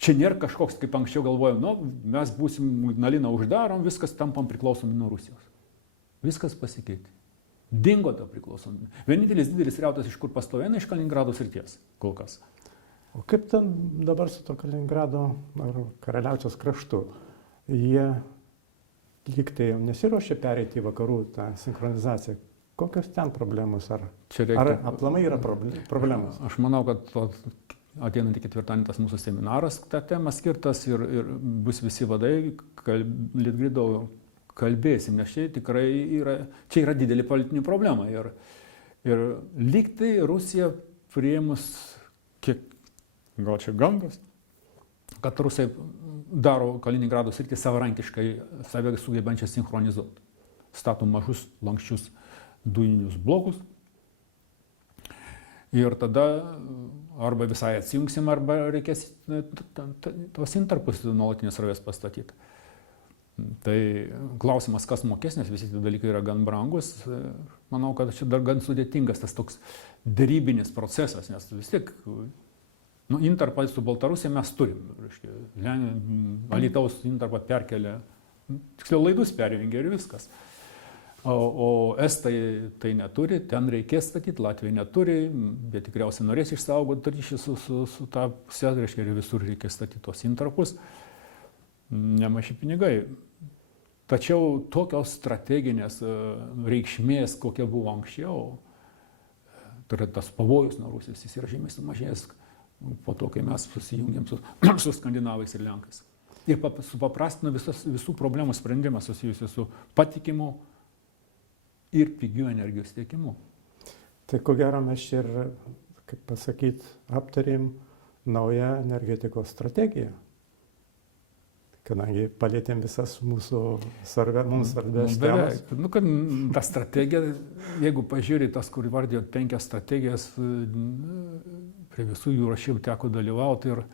čia nėra kažkoks, kaip anksčiau galvojom, mes būsim Ignaliną uždarom, viskas tampam priklausomi nuo Rusijos. Viskas pasikeitė. Dingo ta priklausomybė. Vienintelis didelis srautas, iš kur pastoviena, iš Kaliningrado srities, kol kas. O kaip ten dabar su to Kaliningrado ar Karaliaučiaus kraštu? Jie lyg tai jau nesiruošia pereiti į vakarų tą sinchronizaciją. Kokios ten problemos? Ar aplamai yra problemos? Aš manau, kad ateinantį ketvirtadienį tas mūsų seminaras tą temą skirtas ir bus visi vadai Litgrido kalbėsim, nes čia tikrai yra didelė politinė problema. Ir lyg tai Rusija priėmus, gal čia gandas, kad Rusai daro Kaliningrado sritį savarankiškai save sugebančią sinchronizuoti. Stato mažus lankščius dujinius blokus. Ir tada arba visai atsijungsim, arba reikės tos intarpus nuolatinės srovės pastatyti. Tai klausimas, kas mokės, nes visi tie dalykai yra gan brangus. Manau, kad čia dar gan sudėtingas tas toks derybinis procesas, nes vis tiek intarpą su Baltarusija mes turim. Alytaus intarpą perkelia, tiksliau laidus perjungia ir viskas. O Estai tai neturi, ten reikės statyti, Latvija neturi, bet tikriausiai norės išsaugoti ryšį su tą pusę, reiškia, ir visur reikės statyti tos intarpus. Nemaži pinigai. Tačiau tokios strateginės reikšmės, kokia buvo anksčiau, tai yra tas pavojus nuo Rusijos, jis yra žymiai sumažėjęs po to, kai mes susijungėm su skandinavais ir lenkais. Ir supaprastino visų problemų sprendimą susijusiu su patikimu ir pigiu energijos tiekimu. Tai ko gero mes čia ir, kaip pasakyti, aptarėm naują energetikos strategiją. Kadangi palėtėm visas mūsų mums svarbias temas. Kad ta strategija, jeigu pažiūrė tas, kur vardėjo 5 strategijas, prie visų jų rašymų teko dalyvauti ir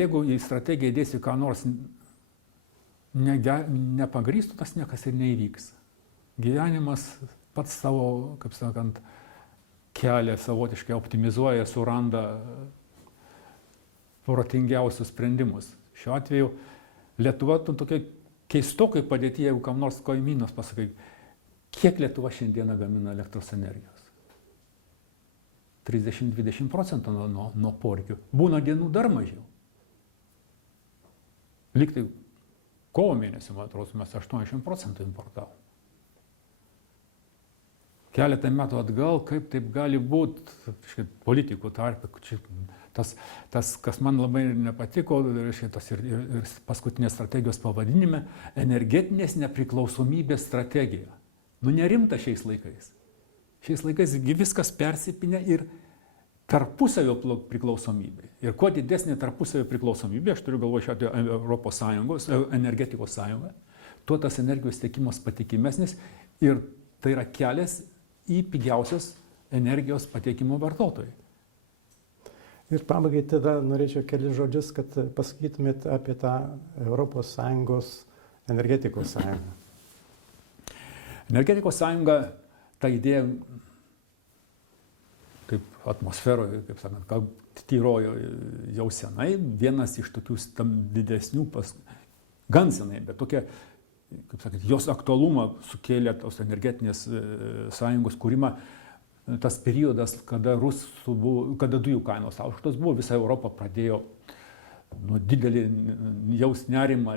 jeigu į strategiją įdėsi ką nors nepagrįstų, tas niekas ir neįvyks. Gyvenimas pats savo, kaip sakant, kelią savotiškai optimizuoja, suranda protingiausius sprendimus. Šiuo atveju Lietuva tokia keistokai padėti, jeigu kam nors kaimynas pasakai, kiek Lietuva šiandieną gamina elektros energijos. 30-20% nuo poreikių. Būna dienų dar mažiau. Liktai kovo mėnesį, man atrodo, mes 80% importavom. Keletą metų atgal, kaip taip gali būti politikų tarpe, tas, kas man labai nepatiko, tas ir paskutinės strategijos pavadinime, energetinės nepriklausomybės strategija. Nerimta šiais laikais. Šiais laikais viskas persipinę ir tarpusavio priklausomybė. Ir kuo didesnė tarpusavio priklausomybė, aš turiu galvoje šiuo atveju Europos Sąjungos, energetikos sąjungą, tuo tas energijos tiekimas patikimesnis ir tai yra kelias į pigiausios energijos patiekimo vartotojai. Ir pabaigai tada norėčiau kelis žodžius, kad pasakytumėt apie tą Europos Sąjungos energetikos sąjungą. Energetikos sąjunga, ta idėja taip atmosferoje, kaip sakant, tyrojo jau senai, vienas iš tokių didesnių, gan senai, bet tokia, kaip sakant, jos aktualumą sukėlė tos energetinės sąjungos kūrimą, tas periodas, kada dujų kainos aukštos buvo, visa Europa pradėjo didelį jaus nerimą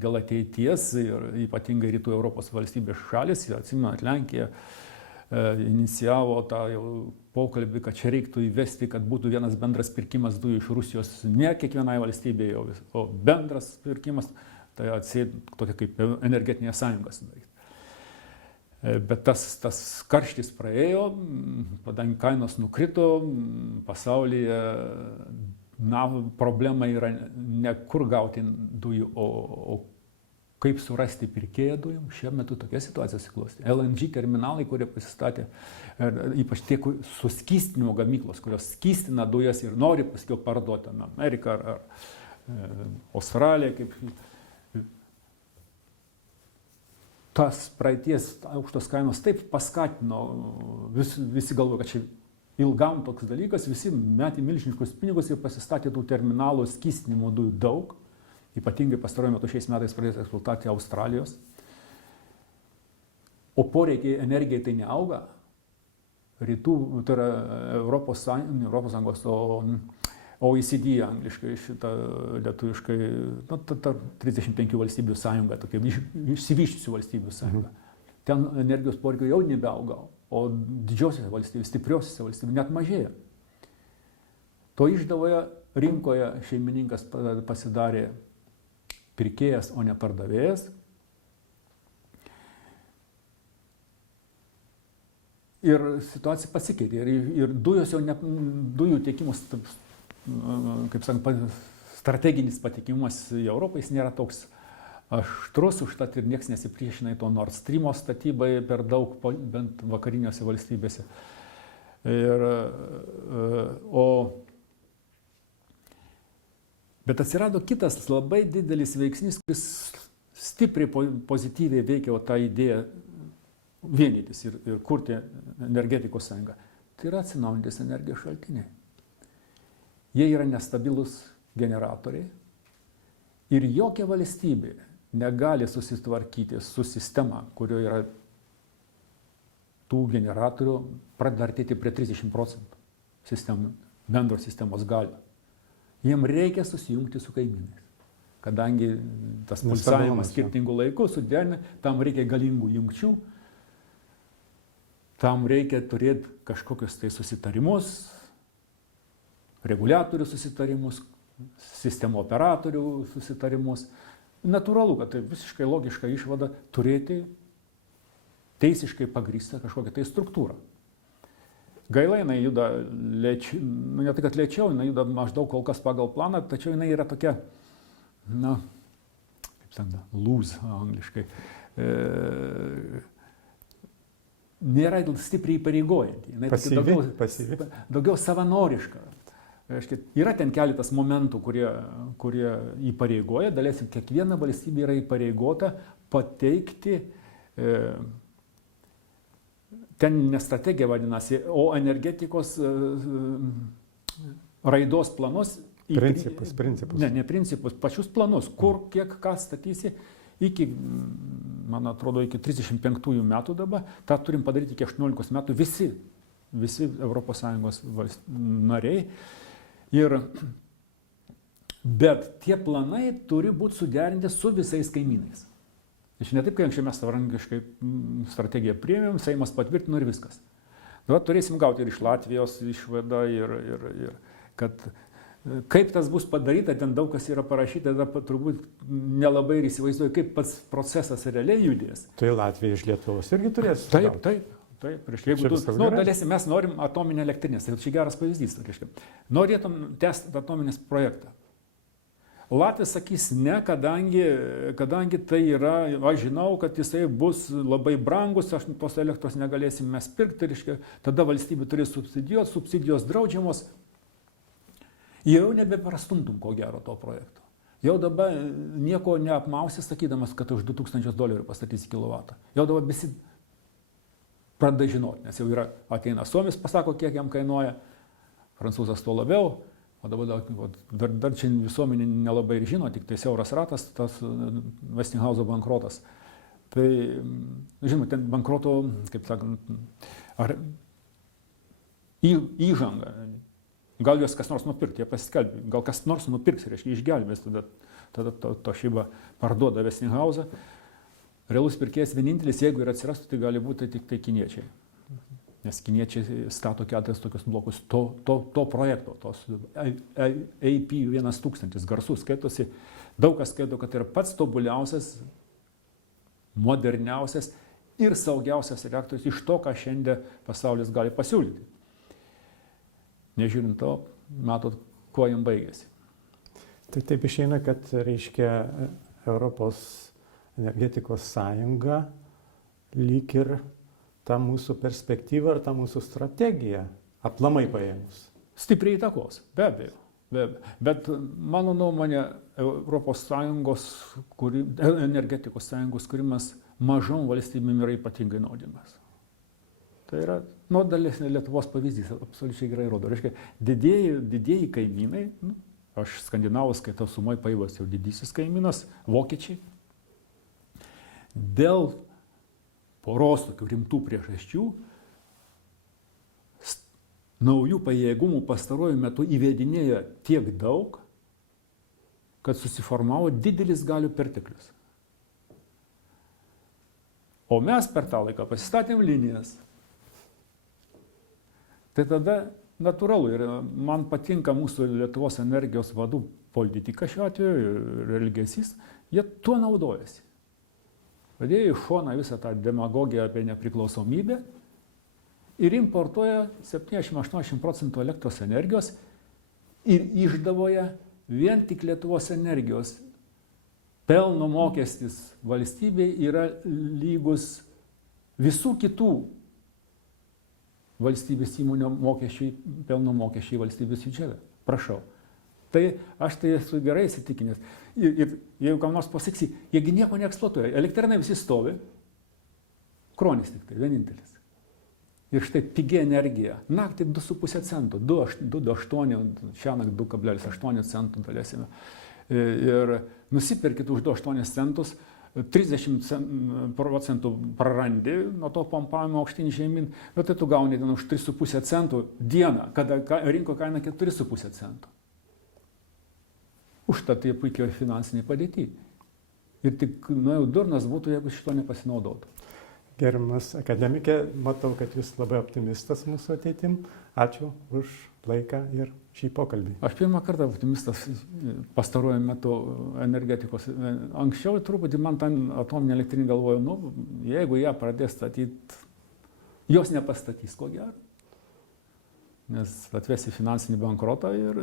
dėl ateities ir ypatingai rytų Europos valstybės šalis, atsimenat, Lenkija inicijavo tą jau pokalbį, kad čia reiktų įvesti, kad būtų vienas bendras pirkimas dujų iš Rusijos, ne kiekvienai valstybėje, o bendras pirkimas, tai atseit tokia kaip energetinė sąjunga sudaryti. Bet tas karštis praėjo, kadangi kainos nukrito, pasaulyje problema yra ne kur gauti dujų, o kaip surasti pirkėją dujų. Šiuo metu tokia situacija susiklostė. LNG terminalai, kurie pasistatė, ypač tie suskystinimo gamyklos, kurios skystina dujas ir nori paskiau parduoti Ameriką ar Australiją. Tas praeities aukštos kainos taip paskatino, visi galvoja, kad čia ilgam toks dalykas, visi metė milžiniškus pinigus ir pasistatė tų terminalų skystinimo dujų daug. Ypatingai pastaruoju metu šiais metais pradės eksploatuoti Australijos. O poreikiai energijai tai neauga. Rytų, tai yra Europos Sąjungos, OECD angliškai, šitą lietuviškai, ta 35 valstybių sąjunga, tokia išsivyščiusių valstybių sąjunga. Ten energijos poreikiai jau nebeauga. o didžiosiose valstybėse, stipriosiose valstybėse net mažėja. To išdavoje rinkoje šeimininkas pasidarė pirkėjas, o ne pardavėjas. Ir situacija pasikeitė. Ir dujos jau dujų tiekimas, kaip sakant, strateginis patikimumas į Europą, jis nėra toks aštrus, užtat ir niekas nesipriešina į to Nord Streamo statybai per daug, bent vakariniuose valstybėse. Bet atsirado kitas labai didelis veiksnys, kuris stipriai pozityviai veikia tą idėją vienytis ir kurti energetikos sąjungą. Tai yra atsinaujinantys energijos šaltiniai. Jie yra nestabilus generatoriai ir jokia valstybė negali susitvarkyti su sistema, kurioje yra tų generatorių pradeda artėti prie 30% bendros sistemos galių. Jiems reikia susijungti su kaimynais. Kadangi tas pulsavimas skirtingų laikų suderina, tam reikia galingų jungčių, tam reikia turėti kažkokius tai susitarimus, reguliatorių susitarimus, sistemų operatorių susitarimus. Natūralu, kad tai visiškai logiška išvada turėti teisiškai pagrįstą kažkokią tai struktūrą. Gaila, jinai juda lėčiau, ne tai, kad lėčiau, jinai juda maždaug kol kas pagal planą, tačiau jinai yra tokia, kaip sakant, loose angliškai. Nėra stipriai įpareigojanti. Jinai daugiau savanoriška. Yra ten keletas momentų, kurie įpareigoja, dalesim, kiekviena valstybė yra įpareigota pateikti, ten ne strategija vadinasi, o energetikos raidos planus. Principus. Ne principus, pačius planus, kur, kiek, ką statysi, iki, man atrodo, iki 35 metų dabar, tą turim padaryti iki 18 metų visi ES nariai. Bet tie planai turi būti suderinti su visais kaimynais. Iš ne taip, kai anksčiau mes savarankiškai strategiją priėmėm, Seimas patvirtino ir viskas. Dabar turėsim gauti ir iš Latvijos išvadą, ir kad kaip tas bus padaryta, ten daug kas yra parašyta, tada turbūt nelabai ir įsivaizduoju, kaip pats procesas realiai judės. Tai Latvija iš Lietuvos irgi turės? Taip. Jeigu mes norim atominę elektrinę, tai čia geras pavyzdys. Norėtum tęsti atominės projektą. Latvija sakys ne, kadangi tai yra, aš žinau, kad jisai bus labai brangus, aš tos elektros negalėsim mes pirkti, tada valstybė turės subsidijuoti, subsidijos draudžiamos. Jau nebeprastumtum ko gero to projekto. Jau dabar nieko neapmausi sakydamas, kad už $2000 pastatysi kilovatą. Jau dabar visi pradeda žinoti, nes jau yra, ateina Suomis, pasako, kiek jam kainuoja, prancūzas tuo labiau, o dabar dar čia visuomenė nelabai ir žino, tik tai siauras ratas, tas Westinghauso bankrotas. Tai, žinoma, ten bankroto, kaip sakant, ar įžanga, gal juos kas nors nupirkti, jie pasiskelbė, gal kas nors nupirks, reiškia, išgelbės, tada to šybą parduoda Westinghausą. Realus pirkėjas vienintelis, jeigu ir atsirastų, tai gali būti tik tai kiniečiai. Nes kiniečiai stato 4 tokius blokus to projekto, tos AP1000 garsus skaitosi. Daug kas skaito, kad tai yra pats tobuliausias, moderniausias ir saugiausias reaktorius iš to, ką šiandien pasaulis gali pasiūlyti. Nežiūrint to, matot, kuo jam baigėsi. Tai taip išeina, kad reiškia Europos energetikos sąjunga lyg ir ta mūsų perspektyva ir ta mūsų strategija aplamai paėmus. Stipriai įtakos, be abejo. Bet mano nuomonė, Europos sąjungos, energetikos sąjungos kūrimas mažom valstybėm yra ypatingai naudingas. Tai yra, dalis Lietuvos pavyzdys absoliučiai gerai rodo. Reiškia, didieji kaimynai, aš skandinavus skaitau sumoj paėvas jau didysis kaimynas, vokiečiai, dėl poros tokių rimtų priežasčių naujų pajėgumų pastaruoju metu įvedinėja tiek daug, kad susiformavo didelis galių perteklius. O mes per tą laiką pasistatėm linijas, Tai tada natūralu ir man patinka mūsų Lietuvos energijos vadų politika šiuo atveju ir elgesys, jie tuo naudojasi. Padėjo į šoną visą tą demagogiją apie nepriklausomybę ir importuoja 70-80% elektros energijos ir išdavoja vien tik Lietuvos energijos. Pelno mokestis valstybei yra lygus visų kitų valstybės įmonių mokesčiai, pelno mokesčiai valstybės biudžete. Prašau. Tai aš tai esu gerai įsitikinęs. Ir jeigu kam nors pasakysi, jiegi nieko neeksploatuoja. Elektrinai visi stovi, Kronis tik tai, vienintelis. Ir štai pigi energija. Naktį 2,5 centų, 2,8, šiąnakt 2,8 centų dalėsime. Ir nusipirkit už 2,8 centus, 30% prarandi nuo to pompavimo aukštyn žemyn, bet tai tu gauni ten už 3,5 centų dieną, kada rinko kaina 4,5 centų. Užtat tai puikiai finansiniai padėti. Ir tik jau durnas būtų, jeigu šito nepasinaudotų. Gerbiamas akademikė, matau, kad jūs labai optimistas mūsų ateitim. Ačiū už laiką ir šį pokalbį. Aš pirmą kartą optimistas pastaruoju metu energetikos. Anksčiau truputį man ten atominė elektrinė galvoju, jeigu ją pradės statyti, jos nepastatys, ko gero. Nes atvesi finansinį bankrotą ir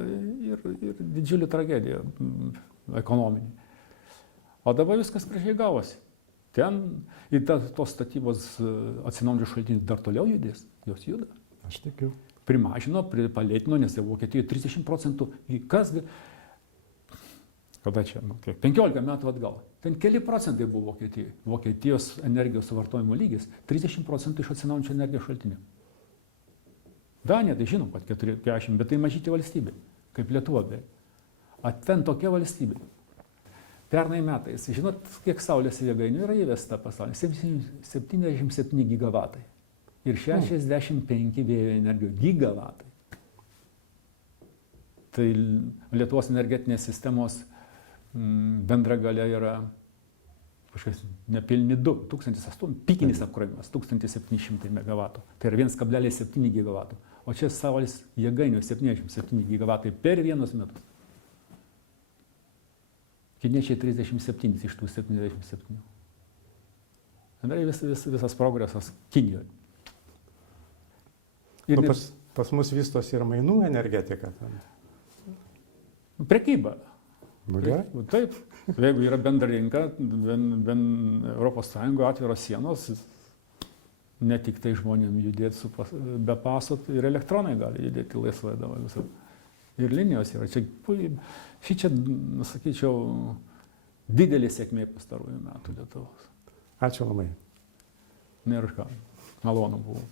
didžiulį tragediją ekonominį. O dabar viskas gražiai gavosi. Ten ir tos statybos atsinaujinančių šaltinių dar toliau judės, jos juda. Aš tikiu. Primažino, palėtino, nes jau Vokietijoje 30%, kasgi, kada čia, 15 metų atgal, ten keli procentai buvo Vokietijoje. Vokietijos energijos suvartojimo lygis 30% iš atsinaujinančių energijos šaltinių. Danija, tai žinom, kad 40, bet tai mažyti valstybė, kaip Lietuva beje. O ten tokia valstybė. Pernai metais, žinot, kiek saulės jėgainių yra įvesta pasaulyje? 77 gigavatai. Ir 65 vėjo energijos gigavatai. Tai Lietuvos energetinės sistemos bendra galia yra kažkas nepilni 2008, pikinis apkrovimas 1700 megavatų. Tai yra 1,7 gigavatų. O čia saulės jėgainių 77 gigavatai per vienus metus. Kiniečiai 37 iš tų 77. Bendrai visas progresas Kinijoje. Ir pas mus vystos ir mainų energetika. Prekyba. Gerai. Taip. Jeigu yra bendra rinka, Europos Sąjungo atviros sienos, ne tik tai žmonėms judėti be paso, ir elektronai gali judėti laisvai dabar visą. Ir linijos yra. Čia, sakyčiau, didelė sėkmė pastarųjų metų Lietuvos. Ačiū labai. Nėra už ką. Malonu buvo.